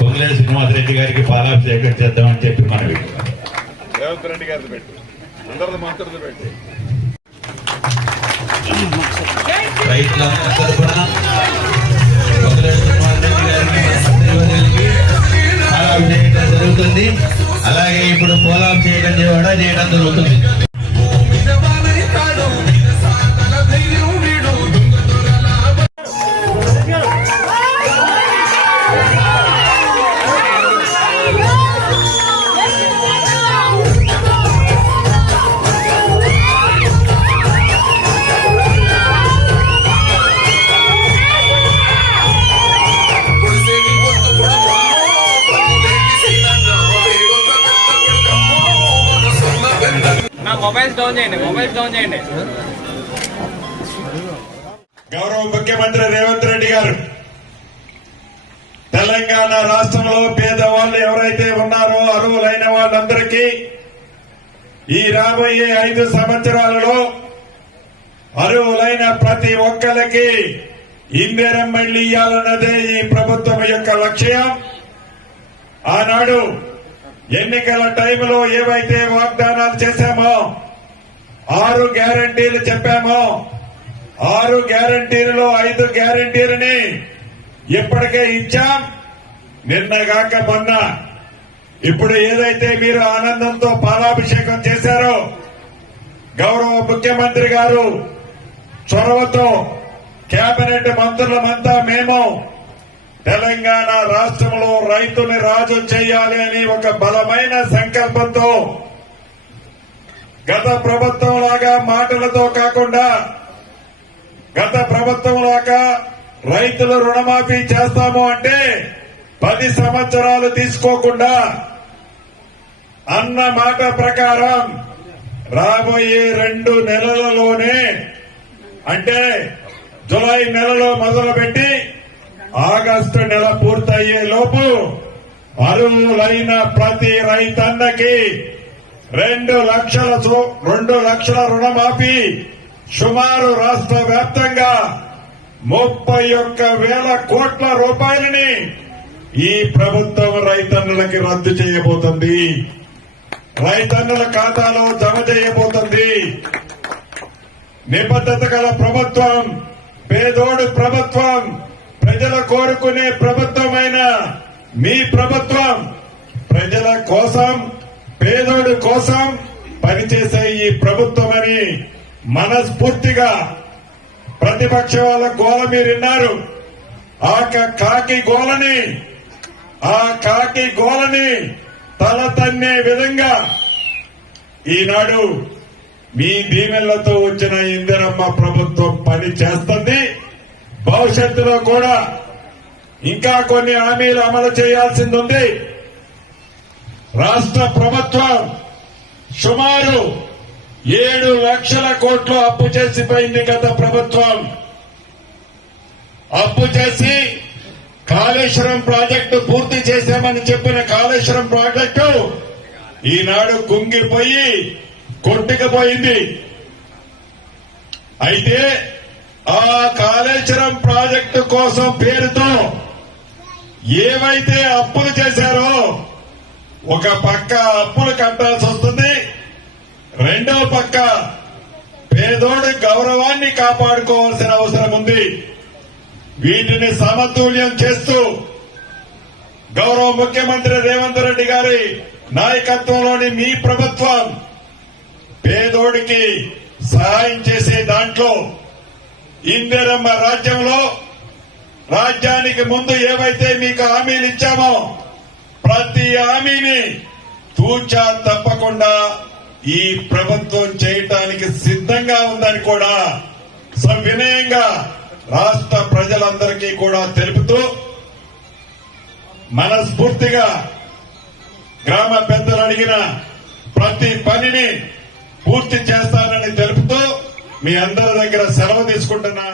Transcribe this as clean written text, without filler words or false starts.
పొంగులేటి శ్రీనివాసరెడ్డి గారికి పాలాభిషేకం చేద్దామని చెప్పి మనవి. రేవంత్ రెడ్డి గారిది పెట్టి అందరిది మంత్రులు పెట్టి రైతులందరి తరఫున పొంగులేటి శ్రీనివాసరెడ్డి గారికి మంత్రివర్యులకి పాలాభిషేకం జరుగుతుంది. అలాగే ఇప్పుడు పోలాభిషేకం కూడా చేయడం జరుగుతుంది. మొబైల్స్ డౌన్ చేయండి. గౌరవ ముఖ్యమంత్రి రేవంత్ రెడ్డి గారు తెలంగాణ రాష్ట్రంలో పేదవాళ్ళు ఎవరైతే ఉన్నారో అర్హులైన వాళ్ళందరికీ ఈ రాబోయే 5 సంవత్సరాలలో అర్హులైన ప్రతి ఒక్కరికి ఇందిరమ్మ ఇళ్లు ఇయ్యాలన్నదే ఈ ప్రభుత్వం యొక్క లక్ష్యం. ఆనాడు ఎన్నికల టైంలో ఏవైతే వాగ్దానాలు చేశామో 6 గ్యారంటీలు చెప్పామో 6 గ్యారంటీలలో 5 గ్యారంటీలని ఇప్పటికే ఇచ్చాం. నిన్నగాక మొన్న ఇప్పుడు ఏదైతే మీరు ఆనందంతో పాలాభిషేకం చేశారో గౌరవ ముఖ్యమంత్రి గారు చొరవతో కేబినెట్ మంత్రులమంతా మేము తెలంగాణ రాష్ట్రంలో రైతుని రాజు చేయాలి అని ఒక బలమైన సంకల్పంతో గత ప్రభుత్వం లాగా మాటలతో కాకుండా గత ప్రభుత్వం లాగా రైతులు రుణమాఫీ చేస్తాము అంటే 10 సంవత్సరాలు తీసుకోకుండా అన్న మాట ప్రకారం రాబోయే 2 నెలలలోనే అంటే జులై నెలలో మొదలుపెట్టి ఆగస్టు నెల పూర్తయ్యే లోపు అర్హులైన ప్రతి రైతన్నకి 2 లక్షల రుణమాఫీ సుమారు రాష్ట్ర వ్యాప్తంగా 31,000 కోట్ల రూపాయలని ఈ ప్రభుత్వం రైతన్నులకి రద్దు చేయబోతుంది. రైతన్నుల ఖాతాలో జమ చేయబోతుంది. నిబద్ధత గల ప్రభుత్వం, పేదోడు ప్రభుత్వం, ప్రజల కోరుకునే ప్రభుత్వమైన మీ ప్రభుత్వం ప్రజల కోసం పేదోడు కోసం పనిచేసే ఈ ప్రభుత్వమని మనస్ఫూర్తిగా ప్రతిపక్ష వాళ్ళ గోల మీరున్నారు. ఆ కాకి గోలని తల తన్నే విధంగా ఈనాడు మీ దీవెనలతో వచ్చిన ఇందిరమ్మ ప్రభుత్వం పని చేస్తుంది. భవిష్యత్తులో కూడా ఇంకా కొన్ని హామీలు అమలు చేయాల్సింది ఉంది. రాష్ట్ర ప్రభుత్వం సుమారు 7 లక్షల కోట్లు అప్పు చేసిపోయింది. గత ప్రభుత్వం అప్పు చేసి కాళేశ్వరం ప్రాజెక్టు పూర్తి చేశామని చెప్పిన కాళేశ్వరం ప్రాజెక్టు ఈనాడు కుంగిపోయి కొట్టుకుపోయింది. అయితే ఆ కాళేశ్వరం ప్రాజెక్టు కోసం పేరుతో ఏవైతే అప్పులు చేశారో ఒక పక్క అప్పులు కట్టాల్సి వస్తుంది, రెండో పక్క పేదోడి గౌరవాన్ని కాపాడుకోవాల్సిన అవసరం ఉంది. వీటిని సమతుల్యం చేస్తూ గౌరవ ముఖ్యమంత్రి రేవంత్ రెడ్డి గారి నాయకత్వంలోని మీ ప్రభుత్వం పేదోడికి సహాయం చేసే దాంట్లో ఇందిరమ్మ రాజ్యంలో రాజ్యానికి ముందు ఏవైతే మీకు హామీలు ఇచ్చామో ప్రతి హామీని తూచా తప్పకుండా ఈ ప్రభుత్వం చేయటానికి సిద్ధంగా ఉందని కూడా సవినయంగా రాష్ట్ర ప్రజలందరికీ కూడా తెలుపుతూ మనస్ఫూర్తిగా గ్రామ పెద్దలు అడిగిన ప్రతి పనిని పూర్తి చేస్తానని తెలుపుతూ మీ అందరి దగ్గర సెలవు తీసుకుంటున్నా.